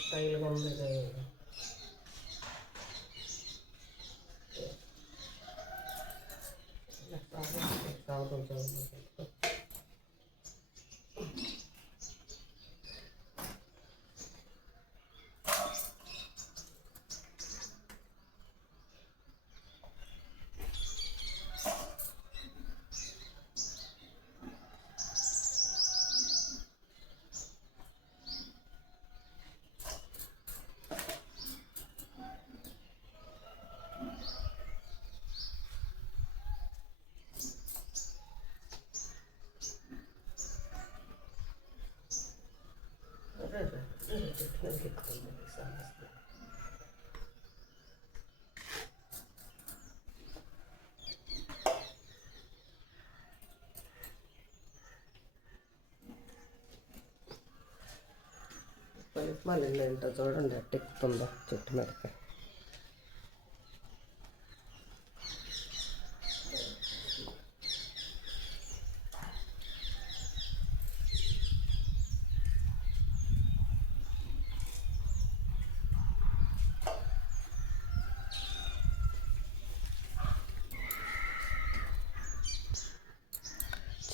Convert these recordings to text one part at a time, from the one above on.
స్టైల్గా ఉంది. మళ్ళీ ఏంటో చూడండి అట్ట ఎక్కుతుందో చెట్టు మీదకి.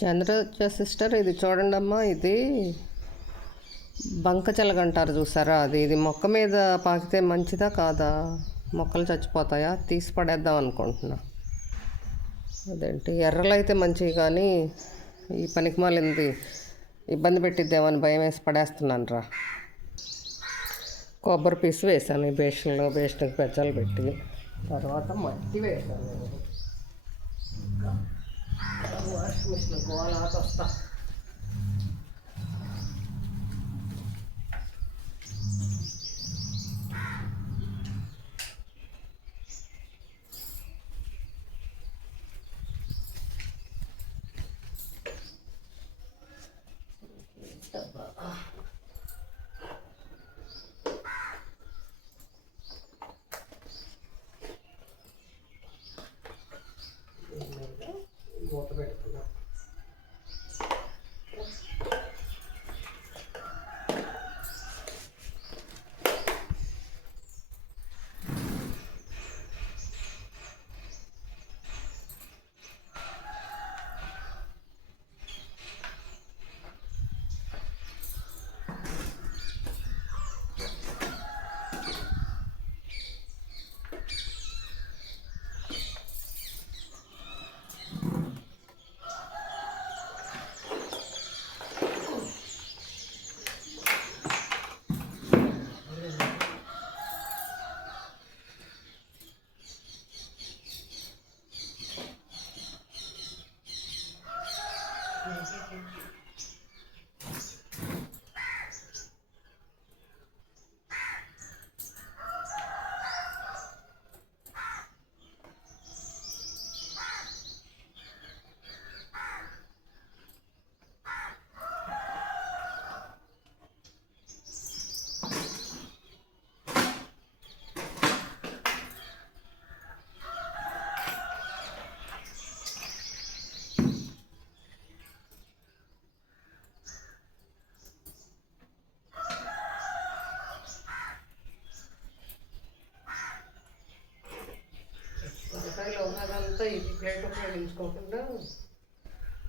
చంద్ర సిస్టర్, ఇది చూడండి అమ్మా, ఇది బంక చెలగంటారు చూసారా, ఇది మొక్క మీద పాకితే మంచిదా కాదా? మొక్కలు చచ్చిపోతాయా? తీసి పడేద్దాం అనుకుంటున్నా. అదేంటి ఎర్రలు అయితే మంచివి, కానీ ఈ పనికిమాలింది ఇబ్బంది పెట్టిద్దామని భయం వేసి పడేస్తున్నాను రా. కొబ్బరి పీసు వేసాను ఈ బేషన్కి పెద్దలు పెట్టి, తర్వాత మట్టి వేసాను. వాషింగ్ మిషన్ గోలాత వస్తా. మూత పెడుతున్నా. ఉన్నదంతా ఇది ప్లేట్ ఉపయోగించుకోకుండా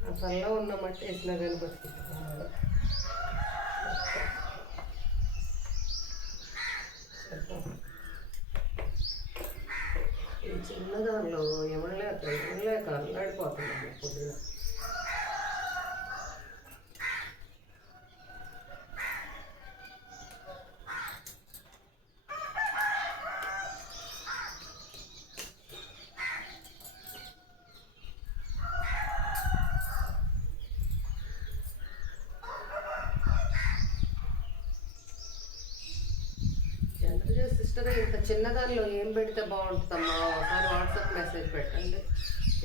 ఆ తల్లో ఉన్న మట్టి వేసినా కానీ బతుకుంటున్నాను. ఈ చిన్నదానిలో ఎవరలేక అల్లాడిపోతున్నాను పొద్దున. సిస్టర్, ఇంత చిన్నదానిలో ఏం పెడితే బాగుంటుందమ్మా? ఒకసారి వాట్సాప్ మెసేజ్ పెట్టండి.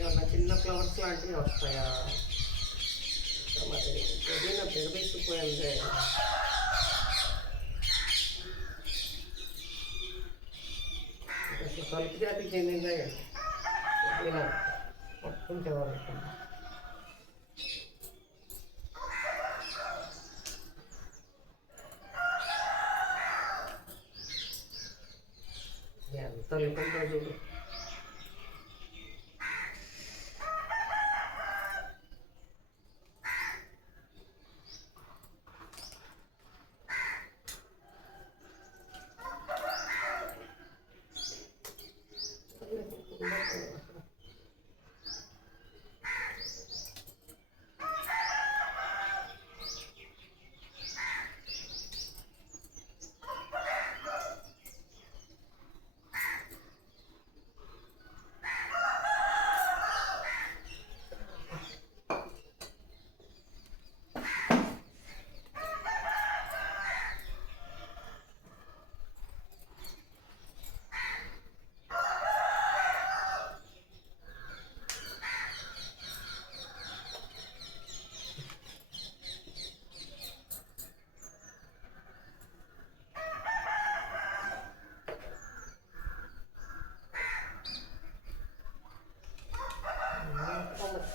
ఏమన్నా చిన్న ఫ్లవర్స్ లాంటివి వస్తాయా? మరి పుదీనా పెరిగిపోయింది. ఇంకా తలుపు జాతికి చెందిందే ఇలా పట్టుకుంటే వరకు ఎంత అనుకుంటా చూడు.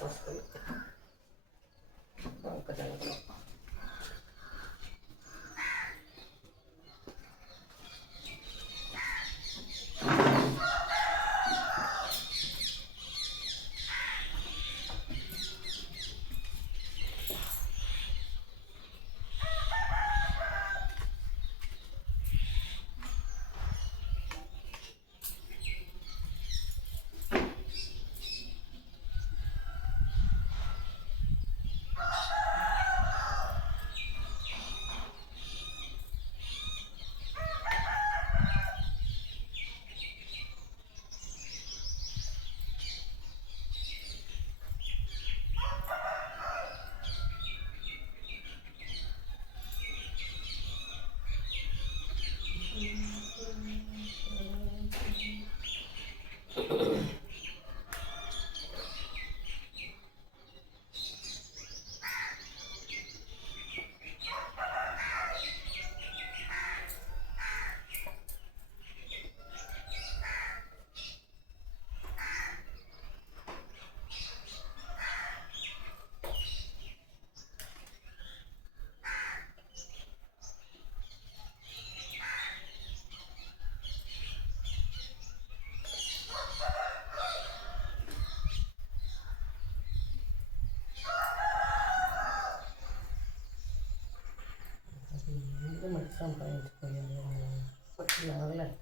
వస్తుంది వంకజంగలో. మట్టి సంపాదించుకోవాలి మట్టి లాగలేదు.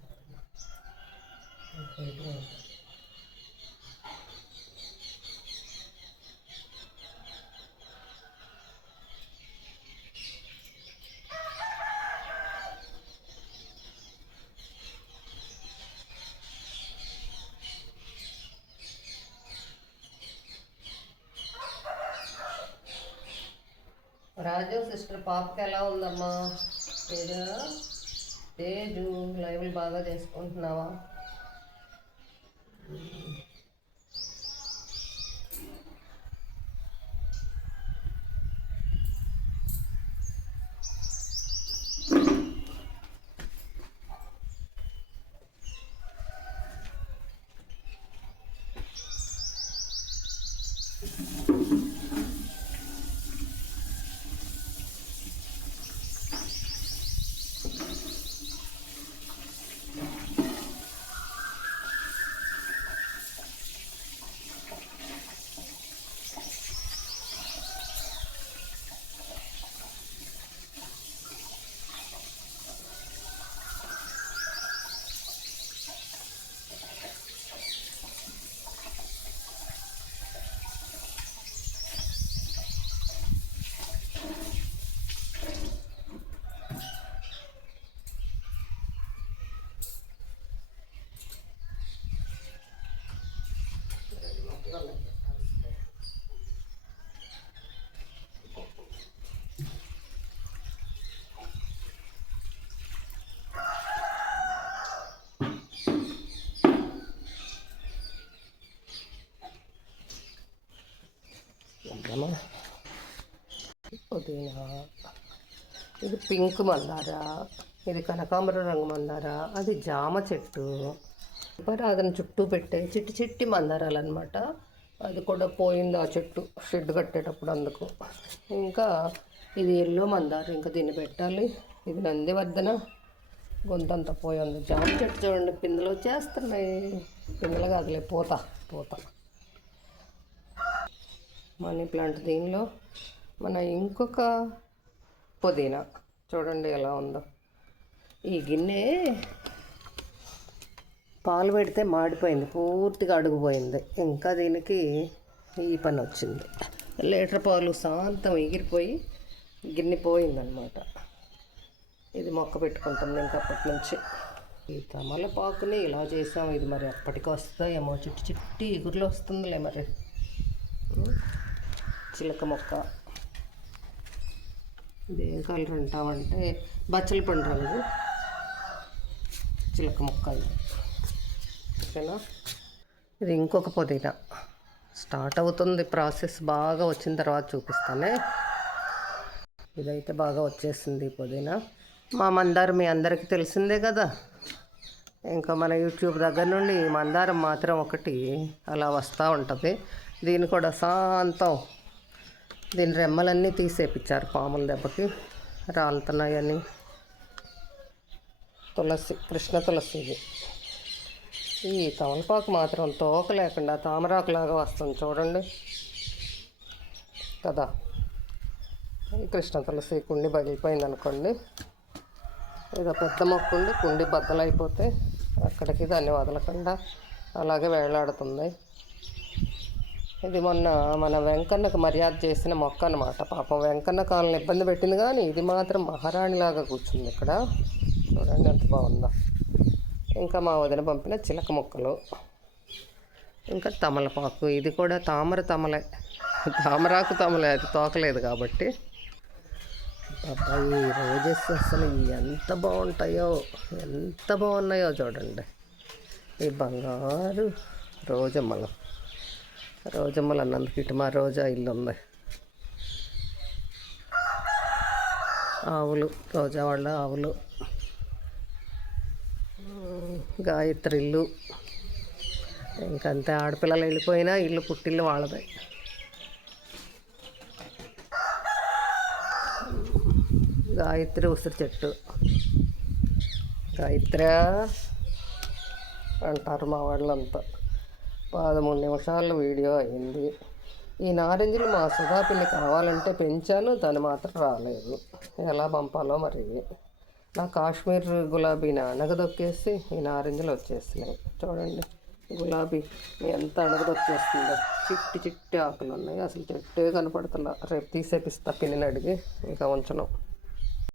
రాజు సిస్టర్ పాపకి ఎలా ఉందమ్మా? తేజు లైవ్లు బాగా చేసుకుంటున్నావా? పుదీనా, ఇది పింక్ మందార, ఇది కనకాంబర రంగు మందార, అది జామ చెట్టు, దీపారాధన చుట్టూ పెట్టే చిట్టి చిట్టి మందారాలు అనమాట. అది కూడా పోయింది ఆ చెట్టు షెడ్ కట్టేటప్పుడు అందుకు. ఇంకా ఇది ఎల్లో మందారం, ఇంకా దీన్ని పెట్టాలి. ఇది నందివర్ధన, గొంతంతా పోయింది. జామ చెట్టు చూడండి, పిందెలు వచ్చేస్తున్నాయి. పిందెలు కాదులే, పూత పూత. Money plant. దీనిలో మన ఇంకొక పుదీనా చూడండి ఎలా ఉందో. ఈ గిన్నె పాలు పెడితే మాడిపోయింది, పూర్తిగా అడుగుపోయింది. ఇంకా దీనికి ఈ పని వచ్చింది. లీటర్ పాలు శాంతం ఎగిరిపోయి గిన్నె పోయిందనమాట. ఇది మొక్క పెట్టుకుంటుంది ఇంకా అప్పటి నుంచి. ఈ తమలపాకుని ఇలా చేసాం. ఇది మరి ఎప్పటికి వస్తాయేమో, చిట్టి చిట్టి ఎగురులో వస్తుందిలే మరి. చిలక మొక్క. ఇది ఏం కలర్ అంటామంటే బచ్చల పండు రంగు చిలక మొక్క. ఇది ఓకేనా. ఇది ఇంకొక పుదీనా స్టార్ట్ అవుతుంది ప్రాసెస్. బాగా వచ్చిన తర్వాత చూపిస్తానే. ఇదైతే బాగా వచ్చేసింది పుదీనా. మా మందారం మీ అందరికీ తెలిసిందే కదా. ఇంకా మన యూట్యూబ్ దగ్గర నుండి మందారం మాత్రం ఒకటి అలా వస్తూ ఉంటుంది. దీన్ని కూడా శాంతం దీని రెమ్మలన్నీ తీసేపించారు పాముల దెబ్బకి, రాలుతున్నాయని. తులసి, కృష్ణ తులసి. ఇది ఈ తమలపాకు మాత్రం తోక లేకుండా తామరాకులాగా వస్తుంది చూడండి కదా. ఈ కృష్ణ తులసి కుండి పగిలిపోయింది అనుకోండి, ఏదో పెద్ద మొక్క ఉండి కుండి బద్దలైపోతే అక్కడికి దాన్ని వదలకుండా అలాగే వేలాడుతుంది. ఇది మొన్న మన వెంకన్నకు మర్యాద చేసిన మొక్క అనమాట. పాపం వెంకన్న కాళ్ళని ఇబ్బంది పెట్టింది, కానీ ఇది మాత్రం మహారాణిలాగా కూర్చుంది ఇక్కడ. చూడండి ఎంత బాగుందో. ఇంకా మా వదిన పంపిన చిలక మొక్కలు, ఇంకా తమలపాకు. ఇది కూడా తామరే, తామరాకు తమలే, అది తోకలేదు కాబట్టి. అబ్బాయి రోజెస్ అసలు ఎంత బాగుంటాయో, ఎంత బాగున్నాయో చూడండి. ఈ బంగారు రోజమ్మలు అన్నందుకు ఇటు మా రోజా ఇల్లు ఉంది. ఆవులు, రోజా వాళ్ళ ఆవులు. గాయత్రి ఇల్లు. ఇంకంతే, ఆడపిల్లలు వెళ్ళిపోయినా ఇల్లు పుట్టిల్లు వాళ్ళదే. గాయత్రి ఉసిరి చెట్టు. గాయత్రి అంటారు మా వాళ్ళంతా. 13 నిమిషాల వీడియో అయింది. ఈ నారింజలు మా సుధాపిల్లి కావాలంటే పెంచాను, తను మాత్రం రాలేదు. ఎలా పంపాలో మరి. నా కాశ్మీర్ గులాబీని అనగదొక్కేసి ఈ నారింజలు వచ్చేసినాయి చూడండి. గులాబీ ఎంత అనగదొక్కేస్తుందో. చిట్టి చిట్టి ఆకులు ఉన్నాయి, అసలు చెట్టే కనపడుతున్నా. రేపు తీసేపిస్తా పిన్నిని అడిగి, ఇంకా ఉంచను.